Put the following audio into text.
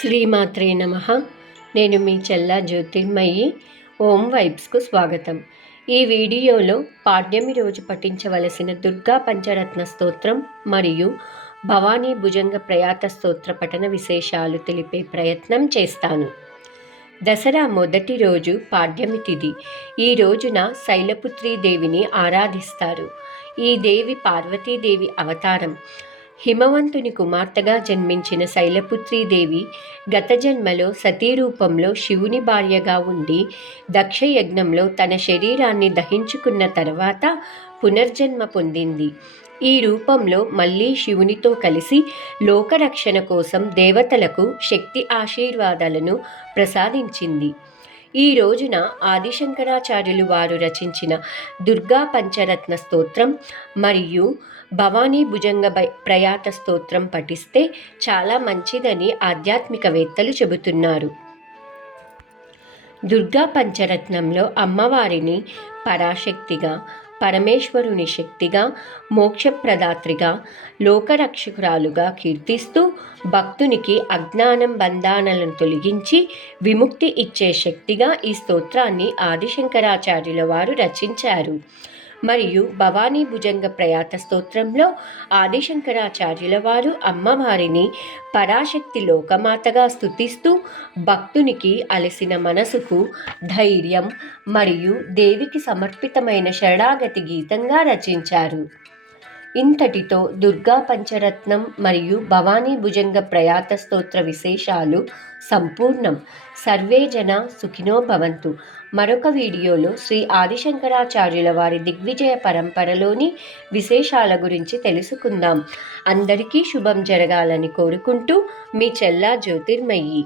శ్రీమాత్రే నమః. నేను మీ చెల్ల జ్యోతిర్మయి. ఓం వైబ్స్కు స్వాగతం. ఈ వీడియోలో పాడ్యమి రోజు పఠించవలసిన దుర్గా పంచరత్న స్తోత్రం మరియు భవానీ భుజంగ ప్రయాత స్తోత్ర పఠన విశేషాలు తెలిపే ప్రయత్నం చేస్తాను. దసరా మొదటి రోజు పాడ్యమి తిథి. ఈ రోజున శైలపుత్రీ దేవిని ఆరాధిస్తారు. ఈ దేవి పార్వతీదేవి అవతారం. హిమవంతుని కుమార్తెగా జన్మించిన శైలపుత్రీదేవి గత జన్మలో సతీ రూపంలో శివుని భార్యగా ఉండి దక్షయజ్ఞంలో తన శరీరాన్ని దహించుకున్న తర్వాత పునర్జన్మ పొందింది. ఈ రూపంలో మళ్ళీ శివునితో కలిసి లోకరక్షణ కోసం దేవతలకు శక్తి ఆశీర్వాదాలను ప్రసాదించింది. ఈ రోజున ఆదిశంకరాచార్యులు వారు రచించిన దుర్గా పంచరత్న స్తోత్రం మరియు భవానీ భుజంగ ప్రయాత స్తోత్రం పఠిస్తే చాలా మంచిదని ఆధ్యాత్మికవేత్తలు చెబుతున్నారు. దుర్గా పంచరత్నంలో అమ్మవారిని పరాశక్తిగా, పరమేశ్వరుని శక్తిగా, మోక్షప్రదాత్రిగా, లోకరక్షకురాలుగా కీర్తిస్తూ భక్తునికి అజ్ఞానం బంధాలను తొలగించి విముక్తి ఇచ్చే శక్తిగా ఈ స్తోత్రాన్ని ఆదిశంకరాచార్యుల వారు రచించారు. మరియు భవానీ భుజంగ ప్రయాత స్తోత్రంలో ఆదిశంకరాచార్యుల వారు అమ్మవారిని పరాశక్తి లోకమాతగా స్తుతిస్తూ భక్తునికి అలసిన మనసుకు ధైర్యం మరియు దేవికి సమర్పితమైన శరణాగతి గీతంగా రచించారు. ఇంతటితో దుర్గా పంచరత్నం మరియు భవానీ భుజంగ ప్రయాత స్తోత్ర విశేషాలు సంపూర్ణం. సర్వే జన సుఖినో భవంతు. మరొక వీడియోలో శ్రీ ఆదిశంకరాచార్యుల వారి దిగ్విజయ పరంపరలోని విశేషాల గురించి తెలుసుకుందాం. అందరికీ శుభం జరగాలని కోరుకుంటూ మీ చెల్లా జ్యోతిర్మయి.